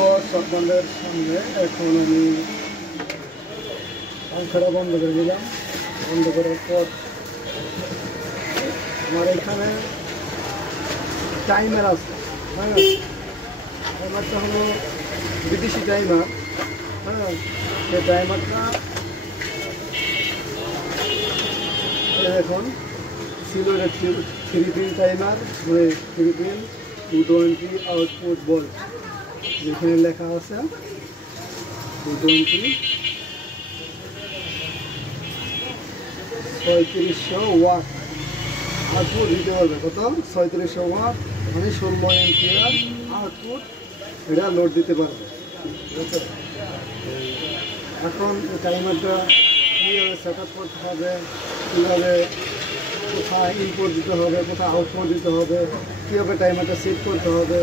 Viewers আপনাদের সামনে এখন আমি পাংখাটা বন্ধ করে দিলাম। বন্ধ করার পর আমার এখানে টাইমার আছে। হ্যাঁ, টাইমারটা হলো বিদেশি টাইমার। হ্যাঁ, সেই টাইমারটা এখন ছিল থ্রি পিন টাইমার, মানে 3 পিন 220 আউটপুট ভোল্ট, যেখানে লেখা আছে 220 3600 ওয়াট আউটপুট দিতে পারবে। কত? 3600 ওয়াট, মানে 16 এম্পিয়ার আউটপুট এটা লোড দিতে পারবে। ঠিক আছে, এখন টাইমারটা কীভাবে সেট আপ করতে হবে, কীভাবে কোথায় ইনপুট দিতে হবে, কোথায় আউটপুট দিতে হবে, কীভাবে টাইমারটা সেট করতে হবে,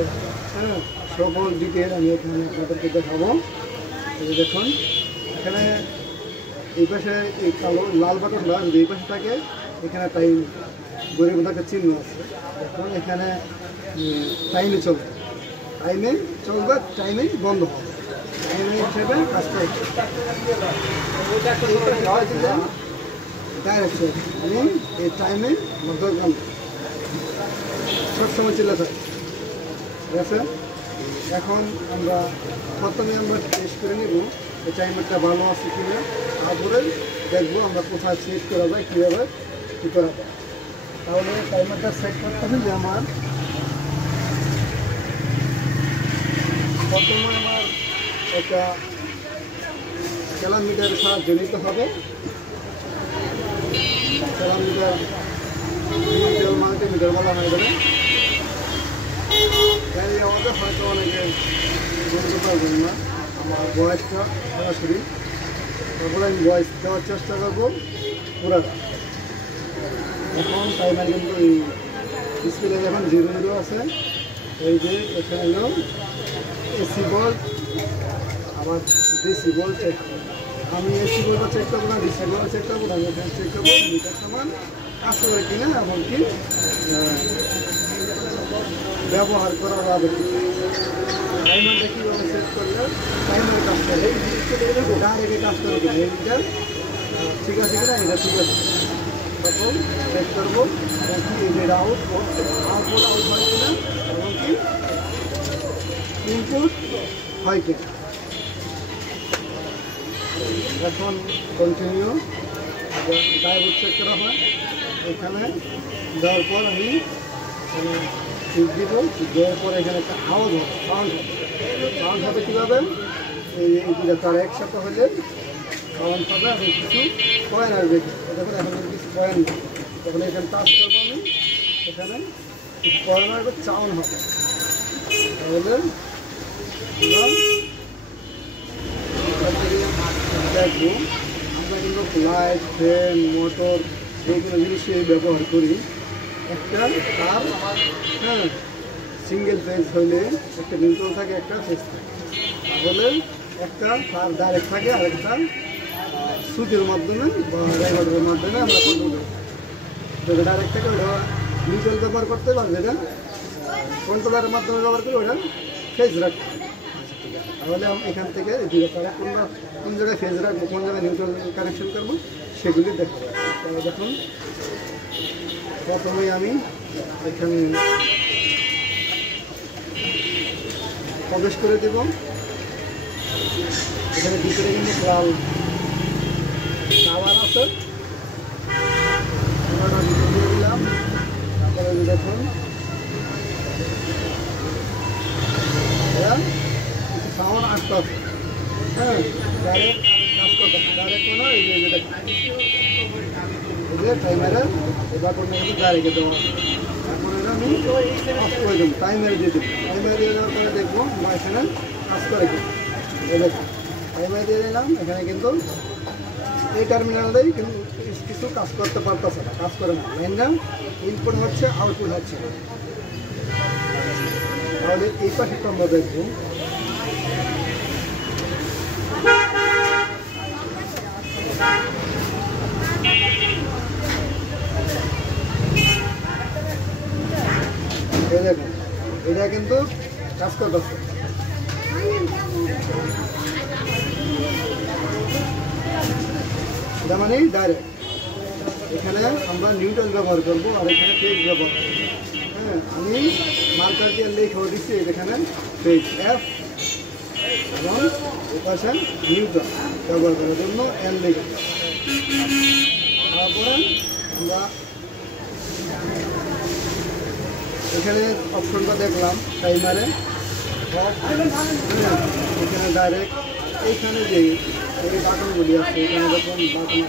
হ্যাঁ, সকল ডিটেল আমি এখানে আপনাদেরকে দেখাবো। দেখুন এখানে এই পাশে এই কালো লাল বাটনটা যদি এই পাশে থাকে, এখানে টাইম ঘড়ির মধ্যে একটা চিহ্ন আছে। দেখুন এখানে টাইমে চলবে, টাইমে বন্ধ হবে, টাইমে হিসেবে কাজ করবে। ডাইরেক্ট মানে এই টাইমে দরকার সবসময় চলে থাকে। ঠিক আছে, এখন আমরা প্রথমে টেস্ট করে নেব এই টাইমারটা ভালো আছে কিনা, তারপরে দেখবো আমরা কোথায় সেট করা যায়, কীভাবে কী করা যায়। তাহলে টাইমারটা সেট করতে হবে যে আমার প্রথমে আমার একটা ক্যালামিটার সাহায্য নিতে হবে। ক্যালামিটার মাল্টিমিটার বলা হয় যাবে। তাই আমাদের হয়তো অনেকে বলতে পারবেন না আমার বয়সটা সরাসরি, তারপরে আমি বয়স দেওয়ার চেষ্টা করবো পুরাটা। এখন টাইমার কিন্তু এই স্কেলে এখন 0 আছে। এই যে এখানে হলো এসি ভোল্ট, আবার ডিসি ভোল্ট চেক করবো। আমি এসি ভোল্টটা চেক করবো না, ডিসি ভোল্ট চেক করবো না, আমি এখানে চেক করবো মিটার সমান আসলে কিনা, এমনকি ব্যবহার করা যাবে। টাইমারটা কীভাবে সেট করলে টাইমার কাজ করে, ডাইরেক্টে কাজ করে কিনা, এই মিটার ঠিক আছে কিনা, এটা ঠিক আছে, তখন চেক করবো এদের আউটপুট আউট হয় কিনা, এমনকি ইনপুট হয় কিনা। এখন কন্টিনিউ ডায়োড চেক করা হয়। এখানে দেওয়ার পর আমি সুইচ দিব, দেওয়ার পর এখানে একটা আওয়াজ হবে, সাউন্ড হবে কীভাবে, এই দুটো তার একসাথে হলে সাউন্ড হবে। আমি কিছু কয়েন আসবে, দেখুন এখন কিছু কয়েন, তখন এখানে টাচ করবো আমি, এখানে কিছু কয়েন আসবে, সাউন্ড হবে। তাহলে দেখবো আমরা কিন্তু লাইট, ফ্যান, মোটর এইগুলো জিনিসই ব্যবহার করি। একটা তার, হ্যাঁ, সিঙ্গেল ফেজ হলে একটা নিউট্রাল থাকে, একটা ফেজ থাকে। তাহলে একটা তার ডাইরেক্ট থাকে, আর একটা সুইচের মাধ্যমে বা ডাইভার্টারের মাধ্যমে আমরা কন্ট্রোল করি। যেটা ডাইরেক্ট থাকে ওটা নিউট্রাল ব্যবহার করতে পারবে, যেটা কন্ট্রোলারের মাধ্যমে ব্যবহার করে ওটা ফেজ রাখতে। তাহলে এখান থেকে কোন জায়গায় ফেজ রাখবো, কোন জায়গায় নিউট্রাল কানেকশন করবো, সেগুলি দেখা যাবে। তাহলে দেখুন প্রথমেই আমি এখানে প্রবেশ করে দেব। এখানে ভিতরে কিন্তু লাল কালার আছে, ভিতরে দিয়ে দিলাম। তারপরে দেখুন কিছু সাউন্ড আসতে হবে, হ্যাঁ, ডাইরেক্ট কাজ করতে হবে, ডাইরেক্ট কোনো এই যে টাইমারে এবার কোনো কিন্তু ডাইরেক্টে দেওয়া হবে। এখন এটা আমি অফ করে দেবো, টাইমারে দিয়ে দেবো। টাইমারে দিয়ে দেওয়ার পরে দেখবো আমার এখানে কাজ করে কি, দেখুন টাইমারে দিয়ে দিলাম। এখানে কিন্তু এই টার্মিনালেই কিন্তু কিছু কাজ করতে পারতেছে না, কাজ করে না, লাইনটা ইনপুট হচ্ছে, আউটপুট হচ্ছে না। তাহলে এই পাশে আমরা দেখবো এই দেখুন এটা কিন্তু কাজ করতেছে। এটা মানে ডাইরেক্ট। এখানে আমরা নিউট্রাল ব্যবহার করবো আর এখানে ফেজ ব্যবহার করবো। হ্যাঁ, আমি মার্কার দিয়ে লেখা দিচ্ছি এখানে ফেজ এফ এবং এপাশে নিউট্রাল ব্যবহার করার জন্য এল লেখা। তারপরে আমরা এখানে অপশনটা দেখলাম টাইমারে এখানে ডাইরেক্ট এইখানে যে এই বাটনগুলি আছে এখানে দেখুন বাটন,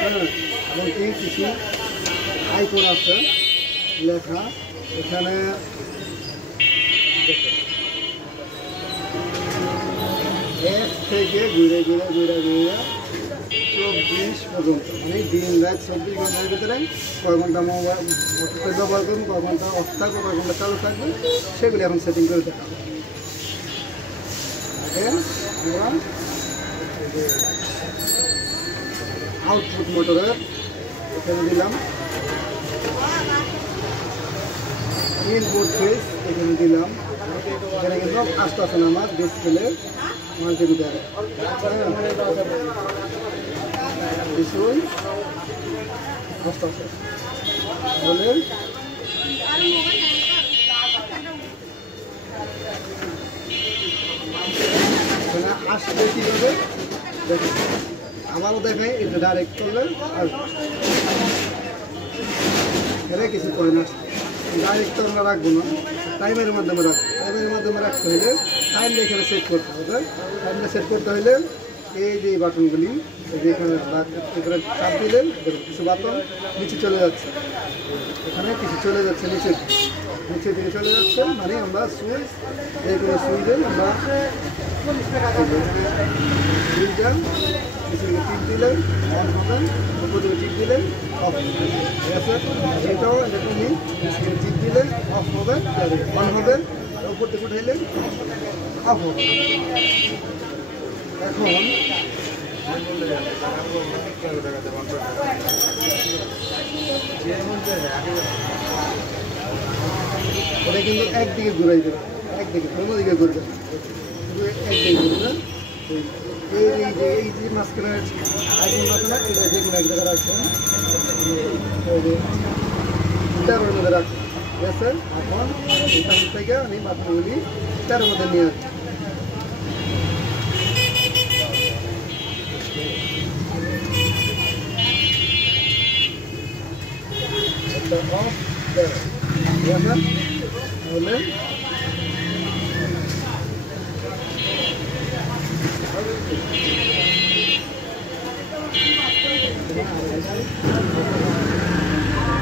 হ্যাঁ, এবং কিছু আইকন আছে লেখা এখানে এক থেকে ঘুরে ঘুরে ঘুরে ঘুরে 24 পর্যন্ত, মানে দিন রাত 24 ঘন্টার ভিতরে কয় ঘন্টা মোবাইল ব্যবহার করুন, কয় ঘন্টা অফ থাকবে, কয় ঘন্টা চালু থাকবে, সেগুলি এখন সেটিং করে দেখাবো। আগে আমরা আউটপুট মোটরের এখানে দিলাম, ইনপুট ফেজ এখানে দিলাম, এখানে কিন্তু আস্তে আস্তে আমার ডিসপ্লে মাল্টিমিটারে কিছুই আস্তে আস্তে বলে আসবে কীভাবে দেখে আমারও দেখায়, এটা ডাইরেক্ট করলে আসবে, এরা কিছু করে না, ডাইরেক্ট তো আমরা রাখবো না, টাইমের মাধ্যমে রাখবো। টাইমের মাধ্যমে রাখতে হলে টাইমটা এখানে সেট করতে হবে। টাইমটা সেট করতে হলে এই যে বাটনগুলি এখানে এখানে চাপ দিলে কিছু বাটন নিচে চলে যাচ্ছে, এখানে কিছু চলে যাচ্ছে নিচে দিকে চলে যাচ্ছে, মানে আমরা সুইচ এই কোনো সুইচে আমরা সুইচটা কিছু টিপ দিলে অন হবে, উপরে টিপ দিলে অফ হবে, ঠিক আছে। এটাও এরকমই টিপ দিলে অফ হবে, অন হবে, উপর থেকে উঠাইলে অফ হবে। এখন এটা কিন্তু একদিকে ঘুরাই দেবে, একদিকে কোনো দিকে ঘুরবে, একদিকে ঘুরবে। এই যে মাঝখানে আইকন আছে না, এটা যে কোনো এক জায়গায় রাখছেন, তেরোর মধ্যে রাখছেন, ঠিক আছে। এখন এখান থেকে আমি বাটনগুলি তেরোর মধ্যে নিয়ে আসছি। অফ তেরো, ঠিক আছে। তাহলে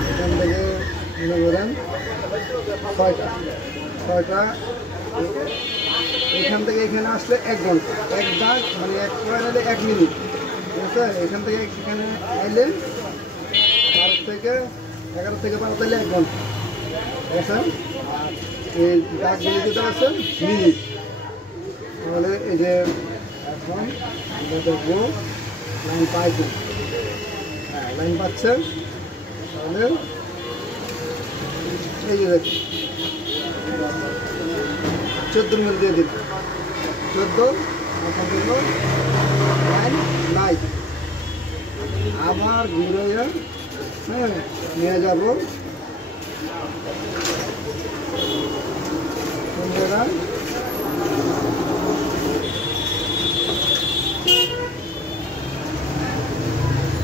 এখান থেকে মনে করেন ছয়টা এখান থেকে এখানে আসলে 1 ঘন্টা, এক দাগ মানে এক পয়েন্ট হলে 1 মিনিট, ঠিক আছে। এখান থেকে এখানে এলে 12 থেকে 11 থেকে 12 তাহলে 1 ঘন্টা, ঠিক আছে। এই দাগগুলি যেটা আছে মিনিট, তাহলে এই যে এখন আমরা দেখবো লাইন পাইছেন, হ্যাঁ লাইন পাচ্ছেন, তাহলে এই যে দেখুন 14 মিনিট দিয়ে দিন, 14 এখন দিল লাইন নাই। আবার ঘুরে হ্যাঁ নিয়ে যাবো কোন জায়গায়,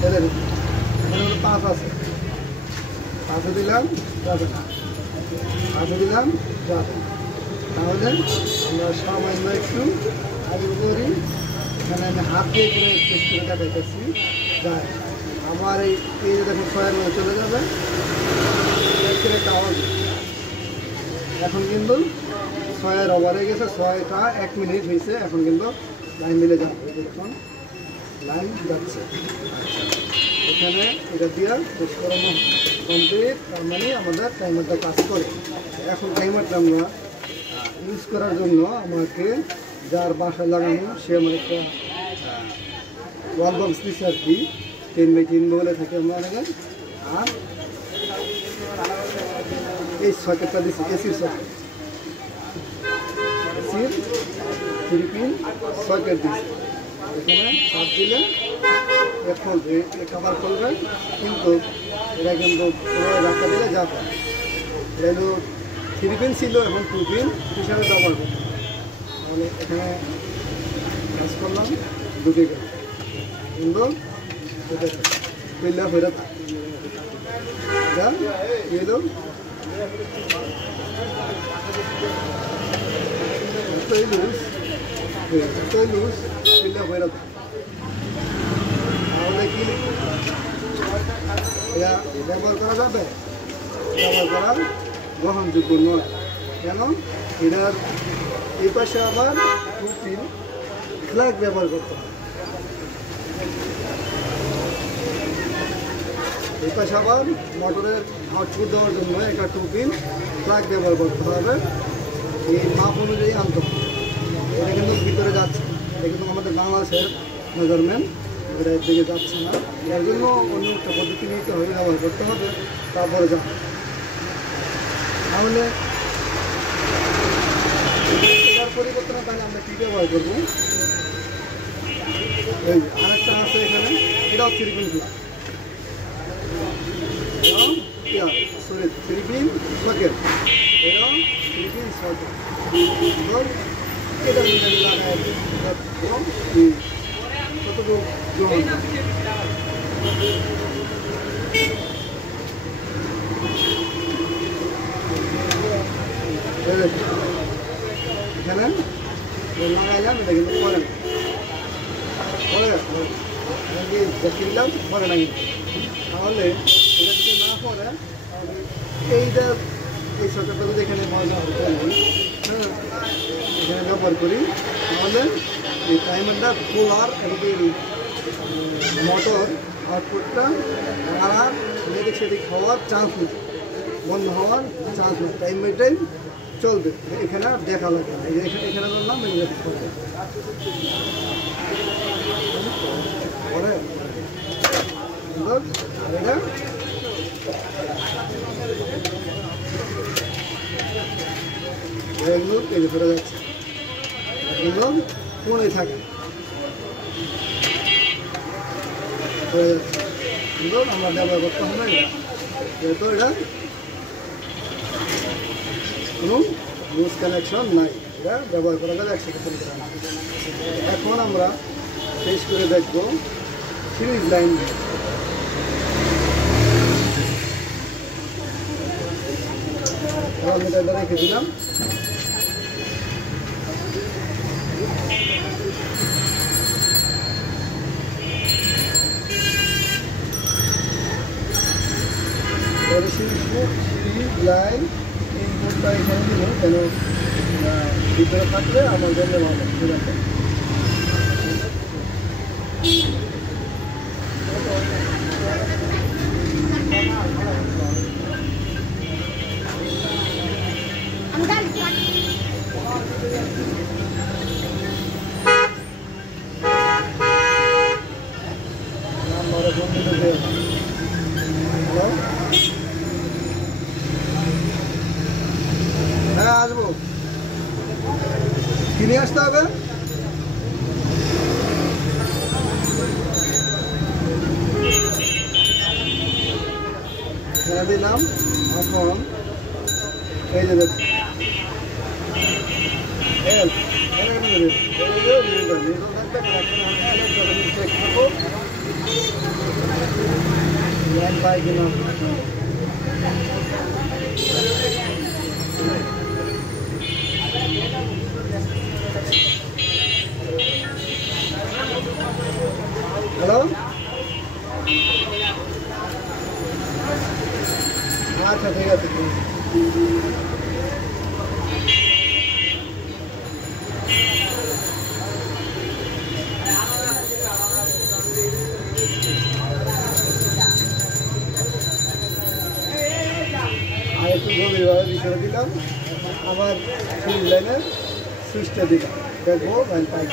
এখানে 5 আছে, 5 দিলাম যাবে না, 5 দিলাম যাবে। তাহলে আমরা সামান্য একটু আগে করি, এখানে আমি হাত দিয়ে করে টেস্ট করে দেখাইতেছি যায়। আমার এই যে দেখুন 6-এর মধ্যে চলে যাবে, একটা আওয়াজ। এখন কিন্তু 6-এর ওভার হয়ে গেছে, 6টা 1 মিনিট হয়েছে, এখন কিন্তু লাইন মিলে যাবে, দেখুন লাইন যাচ্ছে। এখানে এটা দিয়ে শেষ করানো কমপ্লিট, তার মানে আমাদের টাইমারটা কাজ করে। এখন টাইমারটা আমরা ইউজ করার জন্য আমাকে যার বাসায় লাগানো সে আমার একটা ওয়াল বক্স দিচ্ছে আর কি, 10x10 বলে থাকে আমরা অনেকে। আর এই সকেটটা দিচ্ছি এসির সকেট, এসির 3 পিন সকেট দিচ্ছি। এখানে চাপ দিলে এখন কভার করবে, কিন্তু এটা কিন্তু ধাক্কা দিলে যাবে। এটা হলো 3 পিন ছিল, এখন 2 পিন হিসাবে ব্যবহার করতে হবে। তাহলে এখানে কাজ করলাম, ঢুকে গেল, কিন্তু এটা পেলে ফেরত এটা এলো লুজ পেলে ফেরত। তাহলে কি এটা ব্যবহার করা যাবে? ব্যবহার করা গ্রহণযোগ্য নয়। কেন? এটার এই পাশে আবার 2 পিন ফ্ল্যাগ ব্যবহার করতে হবে। এই পাশে আবার মোটরের আউটপুট দেওয়ার জন্য একটা 2 পিন ফ্ল্যাগ ব্যবহার করতে হবে। এই মাপ অনুযায়ী আনতে হবে। এটা কিন্তু ভিতরে যাচ্ছে, এটা কিন্তু আমাদের বাংলাদেশের মেজারমেন্ট, এটা এর দিকে যাচ্ছে না। এর জন্য অন্য একটা পদ্ধতি নিতে হবে, ব্যবহার করতে হবে, তারপরে যাবে। তাহলে এটার পরিবর্তনে তাহলে আমরা কী ব্যবহার করবো? এই আরেকটা আছে এখানে, এটাও 3 pin flag, sorry 3 pin socket, এটাও 3 পিন সকেট। এটা লাগাই কতটুকু গ্রহণ এখানে লাগাইলাম, এটা কিন্তু পরে না, কিনলাম পরে না। তাহলে এটা যদি না পরে, তাহলে এইটা এই সরকারটা যদি এখানে মজা হতে হ্যাঁ এখানে ব্যবহার করি, তাহলে এই টাইমারটা খোলার এবং মোটর আউটপুটটা আর এদিক সেদিক হওয়ার চান্স নেই, বন্ধ হওয়ার চান্স নেই, টাইম বাই টাইম চলবে। এখানে আর দেখা লাগে না, এখানে বললাম পরে আর এটা এগুলো তেলে ফেরা যাচ্ছে, এগুলো পড়ে থাকে, পড়ে যাচ্ছে, এগুলো আমরা ব্যবহার করতে হবে না। যেহেতু এটা কোনো লুজ কানেকশন নাই, এটা ব্যবহার করা যাবে 100%। এখন আমরা টেস্ট করে দেখবো সিরিজ লাইন। মিটারটা রেখে দিলাম, সিরিজ লাইন ইনপুটটা এখানে দিল, কেন ভিতরে থাকলে আমার জন্য ভালো। ঠিক আছে, হ্যাঁ আসবো, কিনে আসতে হবে। দিলাম, এখন এই যে হ্যালো, আচ্ছা ঠিক আছে। আর একটু গভীরভাবে ভিতরে দিলাম, আবার সিরিজ লাইনের সুইচটা দিলাম, দেখবো লাইন পাই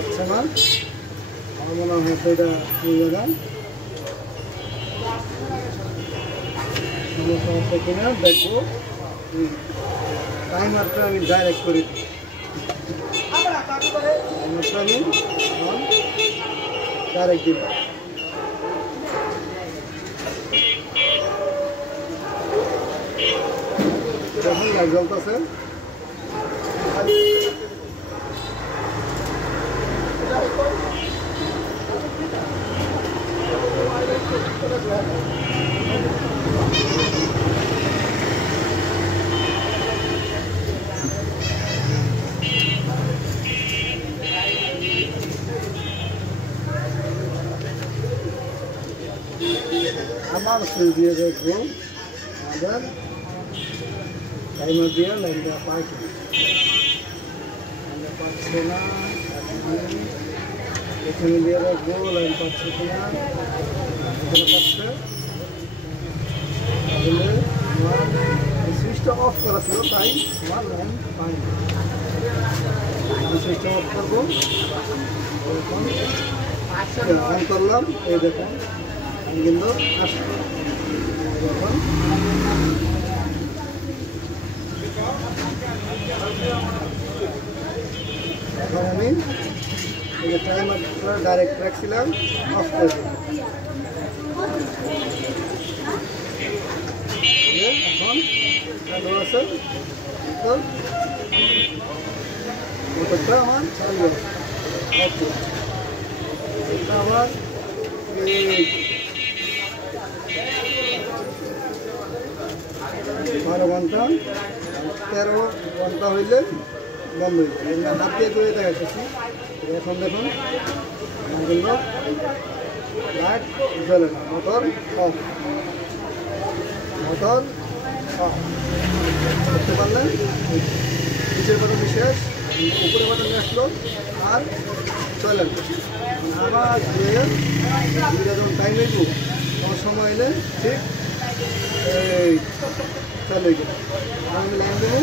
আচ্ছা না। আমার মনে হয় সেটা নিয়ে যাবেন, সমস্যা কিনা দেখবো। টাইমারটা আমি ডাইরেক্ট করে দিই। টাইমারটা আমি ডাইরেক্ট দিই। যখন লাইট জ্বলতেছে আমার সুই দিয়ে দেখবো আমাদের টাইমার দিয়ে লাইনটা পাই কিনা। লাইনটা পাচ্ছে না, এখানে দিয়ে রাখবো লাইন পাচ্ছে কিনা। এখানে পাচ্ছে, তাহলে আমার সুইচটা অফ করা ছিল, তাই আমার লাইন পাইনি। আমি সুইচটা অফ করবো, অন করলাম, এই দেখুন আমি কিন্তু আসবো। এখন এখন আমি এই যে টাইমারটা ডাইরেক্ট রাখছিলাম, অফ করে দিই। এখন চালু আছে, মোটরটা আমার চালু আছে। ওকে, এটা আমার 12 ঘন্টা 13 ঘন্টা হইলে বন্ধ হয়ে যাবে। হাত দিয়ে করে দেখাচ্ছি। এখন দেখুন কিন্তু লাইট জ্বলে না, মোটর অফ। মোটর অফ করতে পারলেন। নিচের বাটন শেষ, উপরে বাটন আসলো আর চলেন। আমার যখন টাইম লাগব আমার সময় এলে ঠিক এই চালু হয়ে গেল। আমি লাইন দেবো।